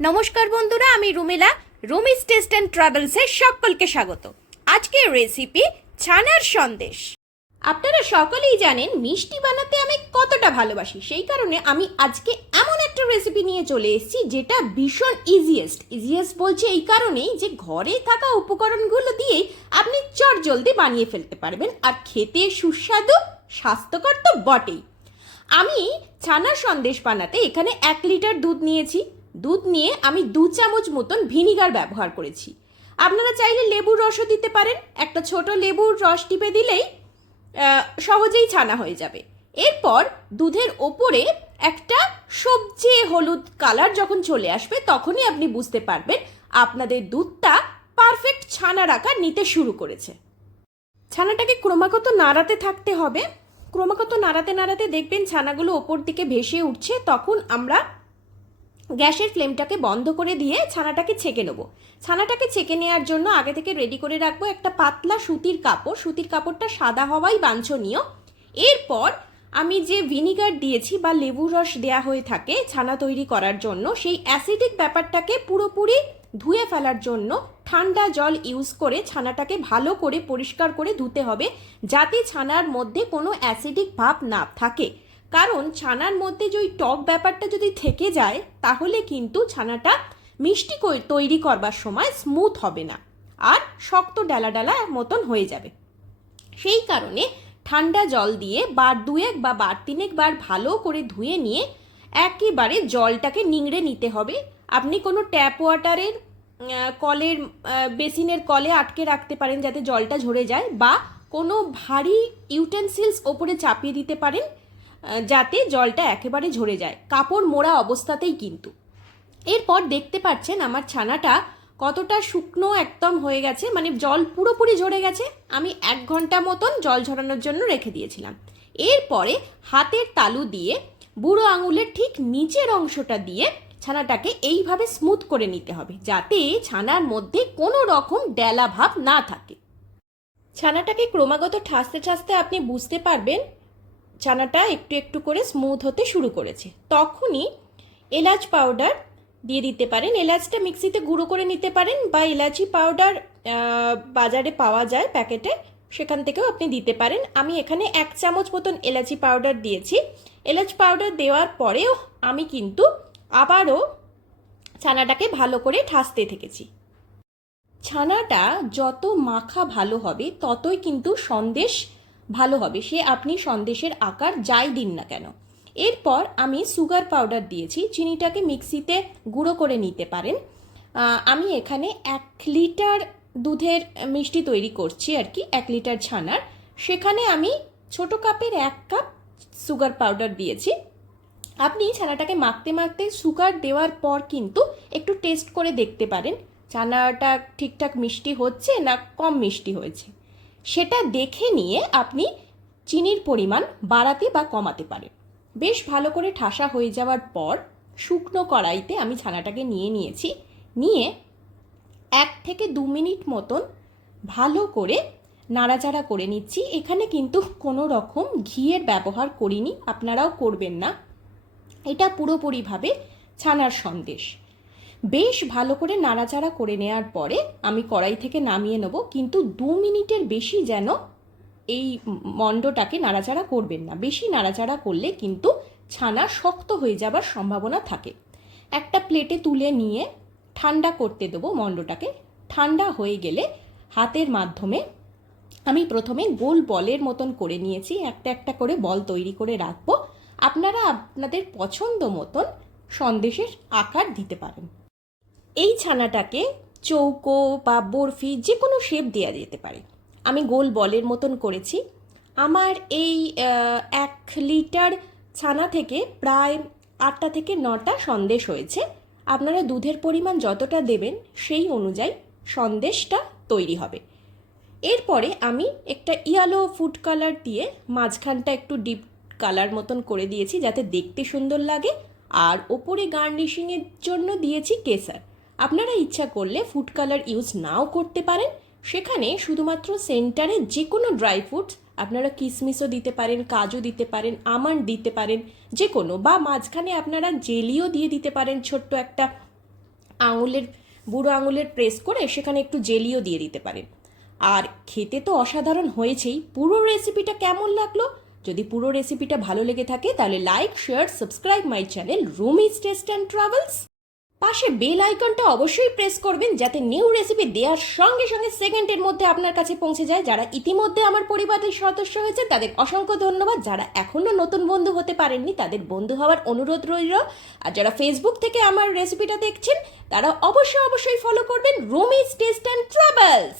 নমস্কার বন্ধুরা, আমি রুমিলা। রুমিস টেস্ট অ্যান্ড ট্রাভেলসে সকলকে স্বাগত। আজকের রেসিপি ছানার সন্দেশ। আপনারা সকলেই জানেন মিষ্টি বানাতে আমি কতটা ভালোবাসি, সেই কারণে আমি আজকে এমন একটা রেসিপি নিয়ে চলে এসেছি যেটা ভীষণ ইজিয়েস্ট বলছি এই কারণেই যে ঘরে থাকা উপকরণগুলো দিয়েই আপনি চটজলদি বানিয়ে ফেলতে পারবেন, আর খেতে সুস্বাদু, স্বাস্থ্যকর তো বটেই। আমি ছানার সন্দেশ বানাতে এখানে 1 লিটার দুধ নিয়েছি। দুধ নিয়ে আমি 2 চামচ মতন ভিনিগার ব্যবহার করেছি। আপনারা চাইলে লেবুর রসও দিতে পারেন, একটা ছোট লেবুর রস টিপে দিলেই সহজেই ছানা হয়ে যাবে। এরপর দুধের ওপরে একটা সবজি হলুদ কালার যখন চলে আসবে তখনই আপনি বুঝতে পারবেন আপনাদের দুধটা পারফেক্ট ছানার আকার নিতে শুরু করেছে। ছানাটাকে ক্রমাগত নাড়াতে থাকতে হবে। ক্রমাগত নাড়াতে নাড়াতে দেখবেন ছানাগুলো ওপর দিকে ভেসে উঠছে, তখন আমরা গ্যাসের ফ্লেমটাকে বন্ধ করে দিয়ে ছানাটাকে ছেঁকে নেব। ছানাটাকে ছেঁকে নেওয়ার জন্য আগে থেকে রেডি করে রাখবো একটা পাতলা সুতির কাপড়। সুতির কাপড়টা সাদা হওয়াই বাঞ্ছনীয়। এরপর আমি যে ভিনিগার দিয়েছি বা লেবুর রস দেয়া হয়ে থাকে ছানা তৈরি করার জন্য, সেই অ্যাসিডিক ব্যাপারটাকে পুরোপুরি ধুয়ে ফেলার জন্য ঠান্ডা জল ইউজ করে ছানাটাকে ভালো করে পরিষ্কার করে ধুতে হবে, যাতে ছানার মধ্যে কোনো অ্যাসিডিক ভাব না থাকে। কারণ ছানার মধ্যে যে ওই টক ব্যাপারটা যদি থেকে যায় তাহলে কিন্তু ছানাটা মিষ্টি তৈরি করবার সময় স্মুথ হবে না, আর শক্ত ডালা ডালা মতন হয়ে যাবে। সেই কারণে ঠান্ডা জল দিয়ে বার 2 বা বার 3 বার ভালো করে ধুয়ে নিয়ে একেবারে জলটাকে নিংড়ে নিতে হবে। আপনি কোনো ট্যাপ ওয়াটারের কলের বেসিনের কলে আটকে রাখতে পারেন যাতে জলটা ঝরে যায়, বা কোনো ভারী ইউটেন্সিলস ওপরে চাপিয়ে দিতে পারেন যাতে জলটা একেবারে ঝরে যায়, কাপড় মোড়া অবস্থাতেই কিন্তু। এরপর দেখতে পাচ্ছেন আমার ছানাটা কতটা শুকনো একদম হয়ে গেছে, মানে জল পুরোপুরি ঝরে গেছে। আমি 1 ঘন্টা মতন জল ঝরানোর জন্য রেখে দিয়েছিলাম। এরপরে হাতের তালু দিয়ে বুড়ো আঙুলের ঠিক নিচের অংশটা দিয়ে ছানাটাকে এইভাবে স্মুথ করে নিতে হবে, যাতে ছানার মধ্যে কোনো রকম ডেলা ভাব না থাকে। ছানাটাকে ক্রমাগত ঠাসতে ঠাসতে আপনি বুঝতে পারবেন ছানাটা একটু একটু করে স্মুথ হতে শুরু করেছে। তখনই এলাচ পাউডার দিয়ে দিতে পারেন। এলাচটা মিক্সিতে গুঁড়ো করে নিতে পারেন, বা এলাচি পাউডার বাজারে পাওয়া যায় প্যাকেটে, সেখান থেকেও আপনি দিতে পারেন। আমি এখানে 1 চামচ মতন এলাচি পাউডার দিয়েছি। এলাচ পাউডার দেওয়ার পরেও আমি কিন্তু আবারও ছানাটাকে ভালো করে ঠাসতে থেকেছি। ছানাটা যত মাখা ভালো হবে ততই কিন্তু সন্দেশ ভালো হবে, সে আপনি সন্দেশের আকার যাই দিন না কেন। এরপর আমি সুগার পাউডার দিয়েছি। চিনিটাকে মিক্সিতে গুঁড়ো করে নিতে পারেন। আমি এখানে 1 লিটার দুধের মিষ্টি তৈরি করছি আর কি, 1 লিটার ছানার। সেখানে আমি ছোট কাপের 1 কাপ সুগার পাউডার দিয়েছি। আপনি ছানাটাকে মাখতে মাখতে সুগার দেওয়ার পর কিন্তু একটু টেস্ট করে দেখতে পারেন ছানাটা ঠিকঠাক মিষ্টি হচ্ছে না কম মিষ্টি হয়েছে। সেটা দেখে নিয়ে আপনি চিনির পরিমাণ বাড়াতে বা কমাতে পারেন। বেশ ভালো করে ঠাসা হয়ে যাওয়ার পর শুকনো কড়াইতে আমি ছানাটাকে নিয়েছি। নিয়ে 1 থেকে 2 মিনিট মতন ভালো করে নাড়াচাড়া করে নিচ্ছি। এখানে কিন্তু কোনো রকম ঘিয়ের ব্যবহার করিনি, আপনারাও করবেন না। এটা পুরোপুরিভাবে ছানার সন্দেশ। বেশ ভালো করে নাড়াচাড়া করে নেওয়ার পরে আমি কড়াই থেকে নামিয়ে নেব, কিন্তু 2 মিনিটের বেশি যেন এই মণ্ডটাকে নাড়াচাড়া করবেন না। বেশি নাড়াচাড়া করলে কিন্তু ছানা শক্ত হয়ে যাবার সম্ভাবনা থাকে। একটা প্লেটে তুলে নিয়ে ঠান্ডা করতে দেবো মণ্ডটাকে। ঠান্ডা হয়ে গেলে হাতের মাধ্যমে আমি প্রথমে গোল বলের মতন করে নিয়েছি। একটা একটা করে বল তৈরি করে রাখবো। আপনারা আপনাদের পছন্দ মতন সন্দেশের আকার দিতে পারেন। এই ছানাটাকে চৌকো বা বরফি যে কোনো শেপ দেওয়া যেতে পারে। আমি গোল বলের মতন করেছি। আমার এই 1 লিটার ছানা থেকে প্রায় 8টা থেকে 9টা সন্দেশ হয়েছে। আপনারা দুধের পরিমাণ যতটা দেবেন সেই অনুযায়ী সন্দেশটা তৈরি হবে। এরপরে আমি একটা ইয়েলো ফুড কালার দিয়ে মাঝখানটা একটু ডিপ কালার মতন করে দিয়েছি যাতে দেখতে সুন্দর লাগে, আর ওপরে গার্নিশিংয়ের জন্য দিয়েছি কেসার। আপনারা ইচ্ছা করলে ফুড কালার ইউজ নাও করতে পারেন। সেখানে শুধুমাত্র সেন্টারে যে কোনো ড্রাই ফ্রুটস আপনারা কিশমিশও দিতে পারেন, কাজু দিতে পারেন, আমন্ড দিতে পারেন, যে কোনো, বা মাঝখানে আপনারা জেলিও দিয়ে দিতে পারেন ছোট্ট একটা, বুড়ো আঙুলের প্রেস করে সেখানে একটু জেলিও দিয়ে দিতে পারেন। আর খেতে তো অসাধারণ হয়েছেই। পুরো রেসিপিটা কেমন লাগলো? যদি পুরো রেসিপিটা ভালো লেগে থাকে তাহলে like, share, subscribe my channel Rumi's test and travels. পাশে বেল আইকনটা অবশ্যই প্রেস করবেন যাতে নিউ রেসিপি দেওয়ার সঙ্গে সঙ্গে সেকেন্ডের মধ্যে আপনার কাছে পৌঁছে যায়। যারা ইতিমধ্যে আমার পরিবারের সদস্য হয়েছে তাদের অসংখ্য ধন্যবাদ। যারা এখনো নতুন বন্ধু হতে পারেননি তাদের বন্ধু হওয়ার অনুরোধ রইল। আর যারা ফেসবুক থেকে আমার রেসিপিটা দেখছেন তারা অবশ্যই ফলো করবেন রুমিজ টেস্ট অ্যান্ড ট্রাভেলস।